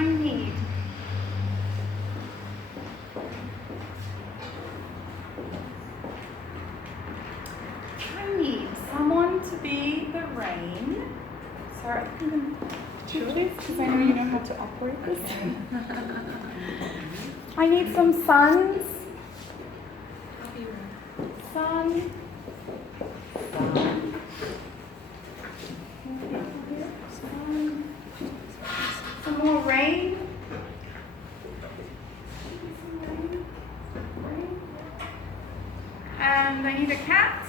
I need someone to be the rain. Sorry, I'm going to do this because I know you know how to operate this. I need some suns. Sun. Some more rain. And I need a cat.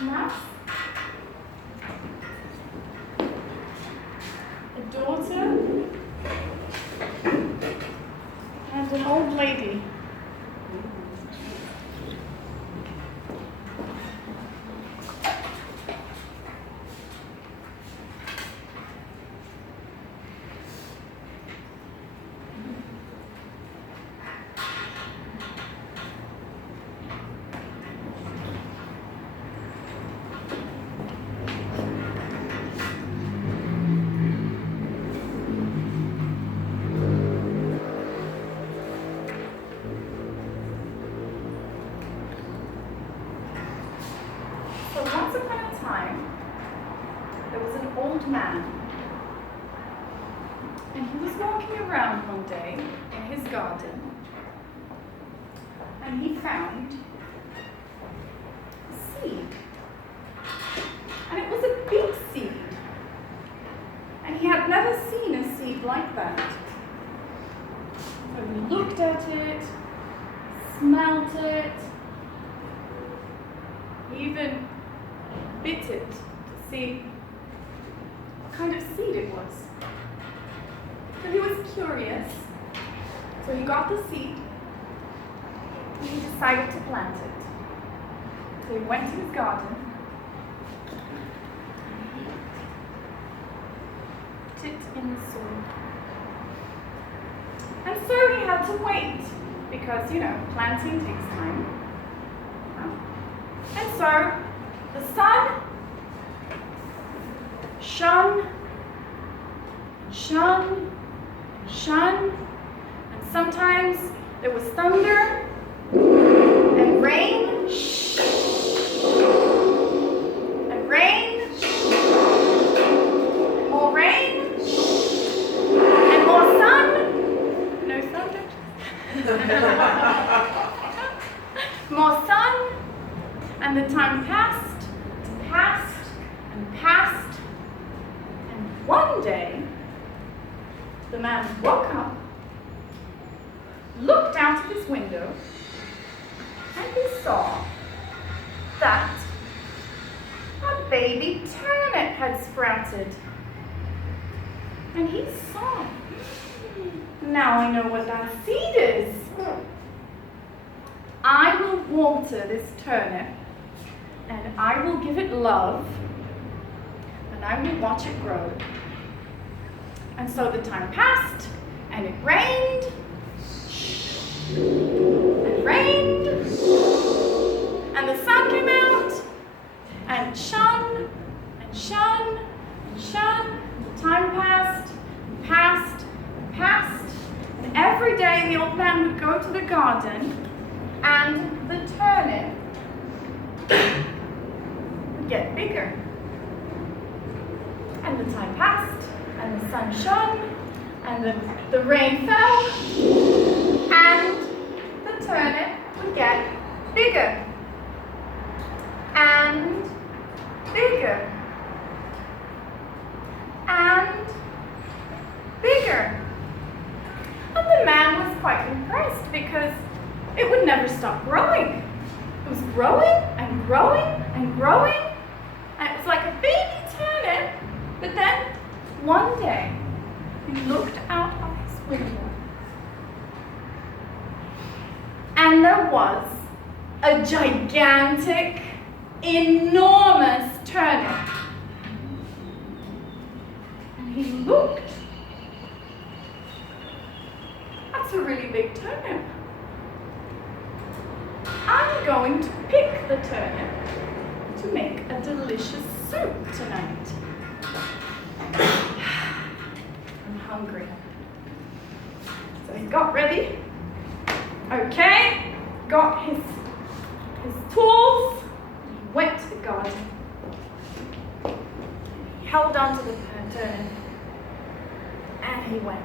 Mouse. A daughter. And an old lady. So once upon a time, there was an old man, and he was walking around one day in his garden, and he found a seed, and it was a big seed, and he had never seen a seed like that. So he looked at it, smelt it, he even bit it to see what kind of seed it was. So he was curious. So he got the seed and he decided to plant it. So he went to his garden, put it in the soil. And so he had to wait because, planting takes time. And so the sun shone, and sometimes there was thunder and rain, and rain, and more rain, and more sun, no thunder, more sun, and the time passed, and one day, the man woke up, looked out of his window, and he saw that a baby turnip had sprouted. And he saw, now I know what that seed is. I will water this turnip, and I will give it love, and I will watch it grow. And so the time passed, and it rained, and rained, and the sun came out, and shone, and shone, and shone. The time passed, and passed, and passed, and every day the old man would go to the garden, and the turnip would get bigger. And the time passed, and the sun shone, and the rain fell, and the turnip would get bigger, and bigger, and bigger. And the man was quite impressed because it would never stop growing. It was growing and growing and growing, and it was like a baby turnip. But then, one day, he looked out of his window, and there was a gigantic, enormous turnip. And he looked. That's a really big turnip. I'm going to pick the turnip, to make a delicious soup tonight. I'm hungry. So he got ready. Okay, got his tools. He went to the garden. He held on to the turnip. And he went,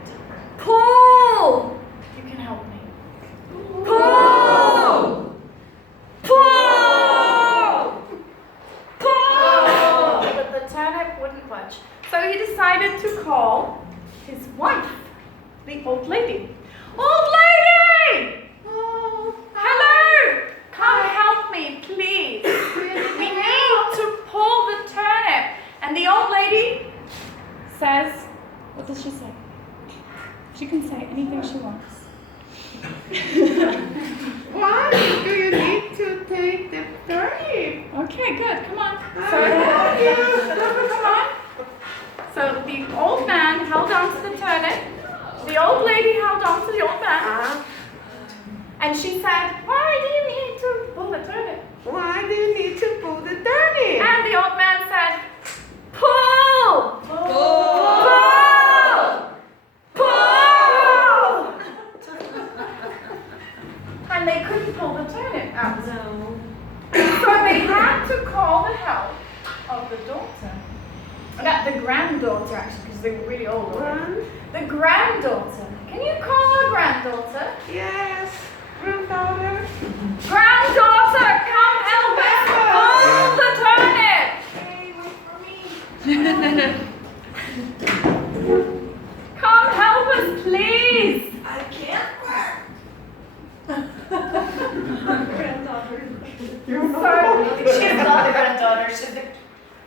pull! You can help me. Pull! Pull! Pull! But the turnip wouldn't budge. So he decided to call his wife, the old lady. Old lady! Oh, Hello! Come help me, please. We need to pull the turnip. And the old lady says, what does she say? She can say anything she wants. why do you need to take the turnip? Okay, good. Come on. So, Come on. So the old man held on to the turnip. The old lady held on to the old man. And she said, why do you need to pull the turnip? why do you need to pull the turnip? And the old man said, pull! Pull! Pull! And they couldn't pull the turnip out. No. So they had to call the help of the daughter. The granddaughter, actually, because they were really old already. The granddaughter. Can you call her granddaughter? Yes, granddaughter. Granddaughter, come help us pull the turnip! Hey, wait for me. Come help us, please! I can't work. Granddaughter. So, She's not the granddaughter, she's the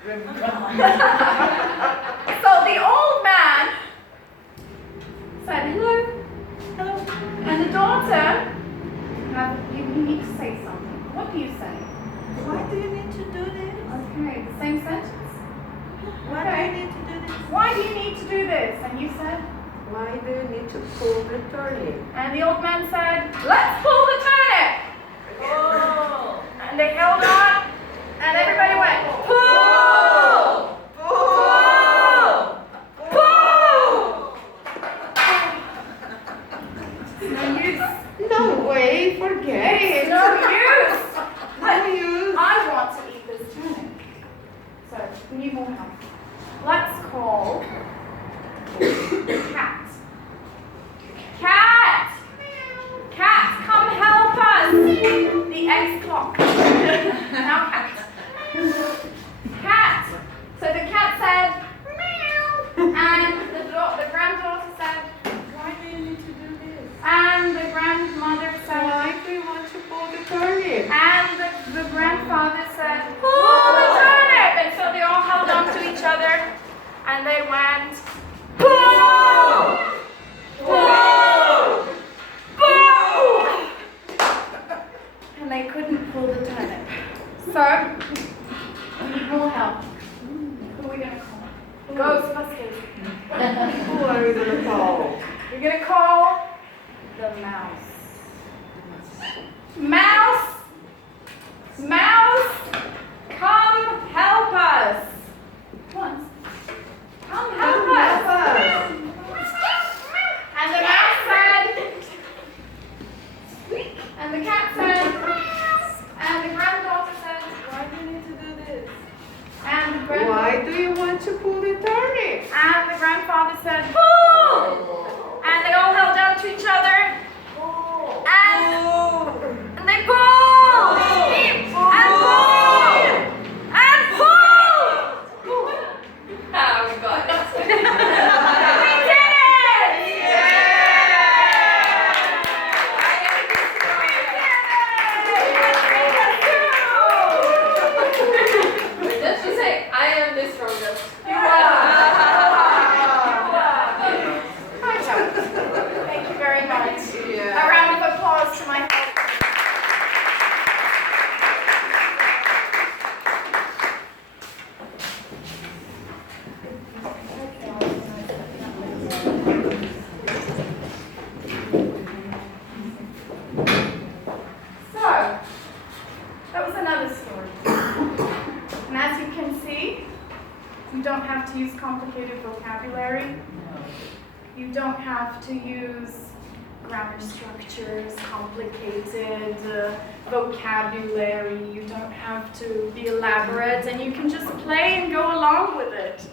grandma. so the old man said, hello. Hello. And the daughter, you need to say something. What do you say? Why do you need to do this? Okay, the same sentence. Why do you need to do this? Why do you need to do this? And you said? Why do you need to pull the turnip? And the old man said, let's pull the turnip. Oh. And they held on, and everybody went, pull! Pull! Pull! No use. No way, forget it. No use. No use. I want to eat this turnip. So, we need more help. Let's call Cat. Cat! Cat, come help us! The eggs clock. Now cat. Cat! So the cat said, meow! And the granddaughter said, Why do you need to do this? and the grandmother said, Why do you want to pull the turnip? and the grandfather said, pull the turnip! And so they all held on to each other, and they went, pull! Pull! Pull! And they couldn't pull the turnip. So, we need more help. Who are we going to call? Ghostbusters. Who are we gonna call? We're going to call the mouse. Mouse! Mouse! Come help us! Once. Come help us! You don't have to use grammar structures, complicated vocabulary. You don't have to be elaborate, and you can just play and go along with it.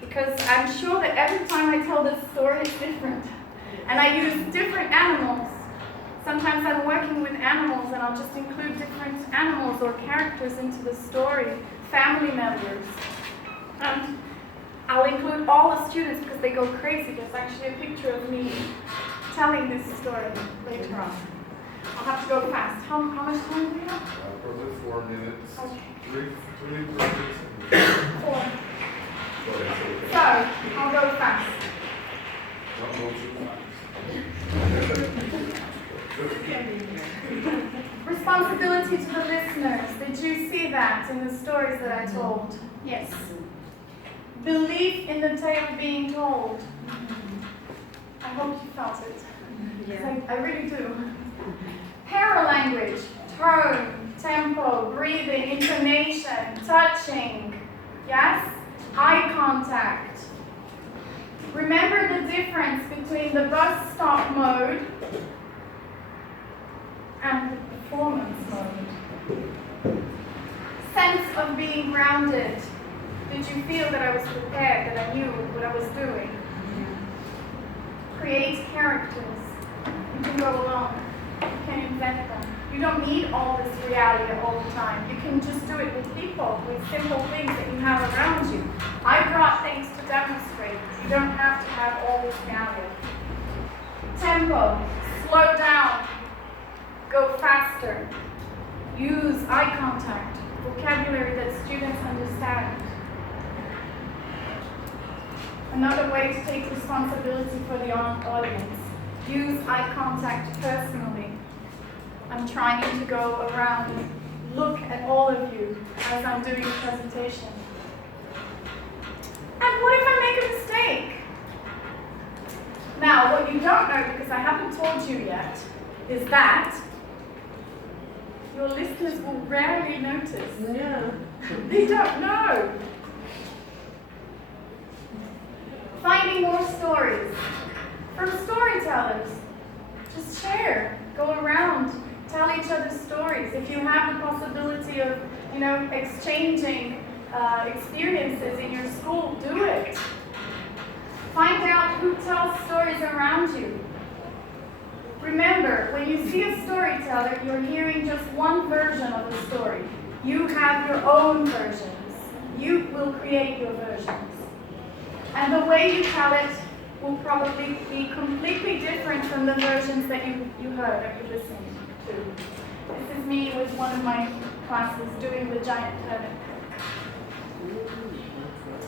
Because I'm sure that every time I tell this story, it's different. And I use different animals. Sometimes I'm working with animals, and I'll just include different animals or characters into the story, family members. And I'll include all the students because they go crazy. There's actually a picture of me telling this story later on. I'll have to go fast. How much time do we have? Probably 4 minutes. Okay. Three projects. 4. So, I'll go fast. Don't go too fast. Responsibility to the listeners. Did you see that in the stories that I told? Yes. Belief in the tale being told. I hope you felt it. Yeah. I really do. Paralanguage, tone, tempo, breathing, intonation, touching. Yes? Eye contact. Remember the difference between the bus stop mode and the performance mode. Sense of being grounded. Did you feel that I was prepared, that I knew what I was doing? Create characters. You can go along. You can invent them. You don't need all this reality all the time. You can just do it with people, with simple things that you have around you. I brought things to demonstrate. You don't have to have all this reality. Tempo. Slow down. Go faster. Use eye contact. Vocabulary that students understand. Another way to take responsibility for the audience. Use eye contact personally. I'm trying to go around and look at all of you as I'm doing the presentation. And what if I make a mistake? Now, what you don't know, because I haven't told you yet, is that your listeners will rarely notice. Yeah. They don't know. Finding more stories from storytellers. Just share, go around, tell each other stories. If you have the possibility of, exchanging experiences in your school, do it. Find out who tells stories around you. Remember, when you see a storyteller, you're hearing just one version of the story. You have your own versions. You will create your versions. And the way you tell it will probably be completely different from the versions that you heard, that you listened to. This is me with one of my classes doing the giant hermit.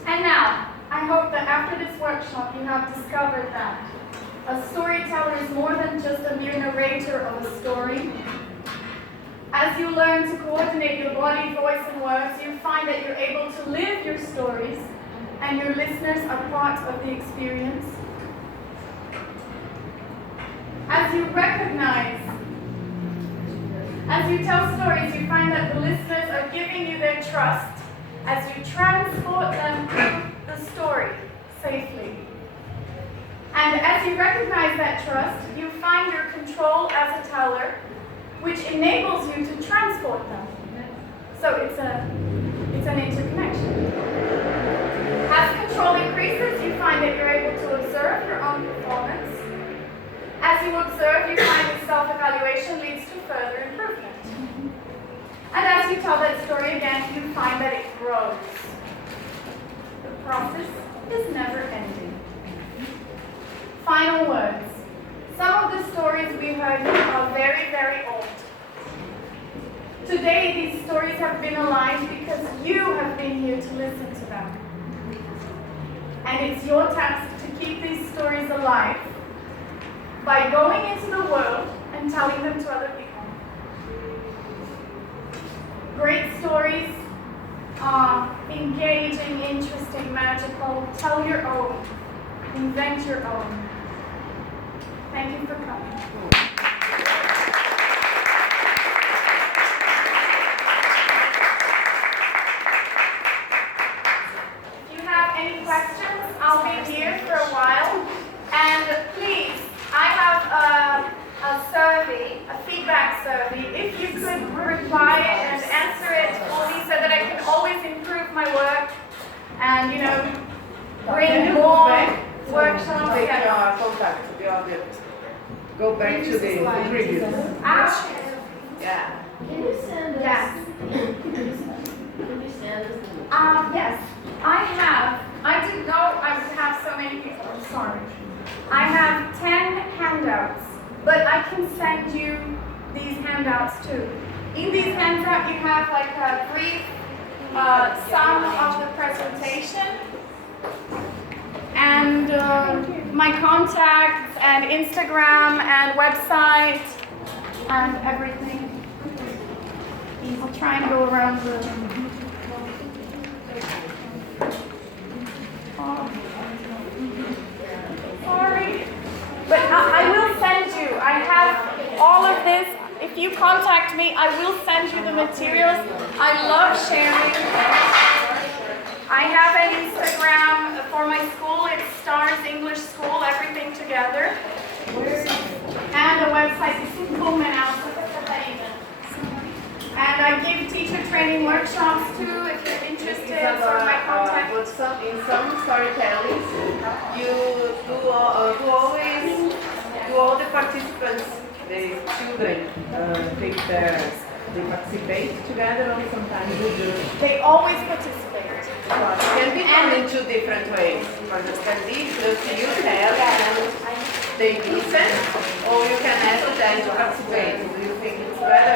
And now, I hope that after this workshop you have discovered that a storyteller is more than just a mere narrator of a story. As you learn to coordinate your body, voice, and words, you find that you're able to live your stories, and your listeners are part of the experience. As you recognize, as you tell stories, you find that the listeners are giving you their trust as you transport them through the story safely. And as you recognize that trust, you find your control as a teller, which enables you to transport them. So it's an interconnection. As control increases, you find that you're able to observe your own performance. As you observe, you find that self-evaluation leads to further improvement. And as you tell that story again, you find that it grows. The process is never ending. Final words. Some of the stories we heard are very, very old. Today, these stories have been alive because you have been here to listen to them. And it's your task to keep these stories alive by going into the world and telling them to other people. Great stories are engaging, interesting, magical. Tell your own. Invent your own. Thank you for coming. If you have any questions, I'll be here for a while. And if you could reply and answer it for me so that I can always improve my work and, you know, Can bring you more go back? workshops. Take Yes. your contact, the other. Go back to the previous. Ah, Yeah. Can you send us? yes. Can you send us? Yes, I didn't know I would have so many people, I'm sorry. I have 10 handouts, but I can send you these handouts too. In these handouts you have like a brief sum of the presentation and my contacts and Instagram and website and everything. I'll try and go around the... Oh. Sorry. But I will send you. I have all of this. If you contact me, I will send you the materials. I love sharing. I have an Instagram for my school. It's Stars English School, everything together. And a website. And I give teacher training workshops too, if you're interested. So my contact. But in some storytellings, you do always do all the participants, the children, they participate together, or sometimes you do. They always participate. It can be done in two different ways. You can be just you tell and they listen, or you can ask them to participate. Do you think it's better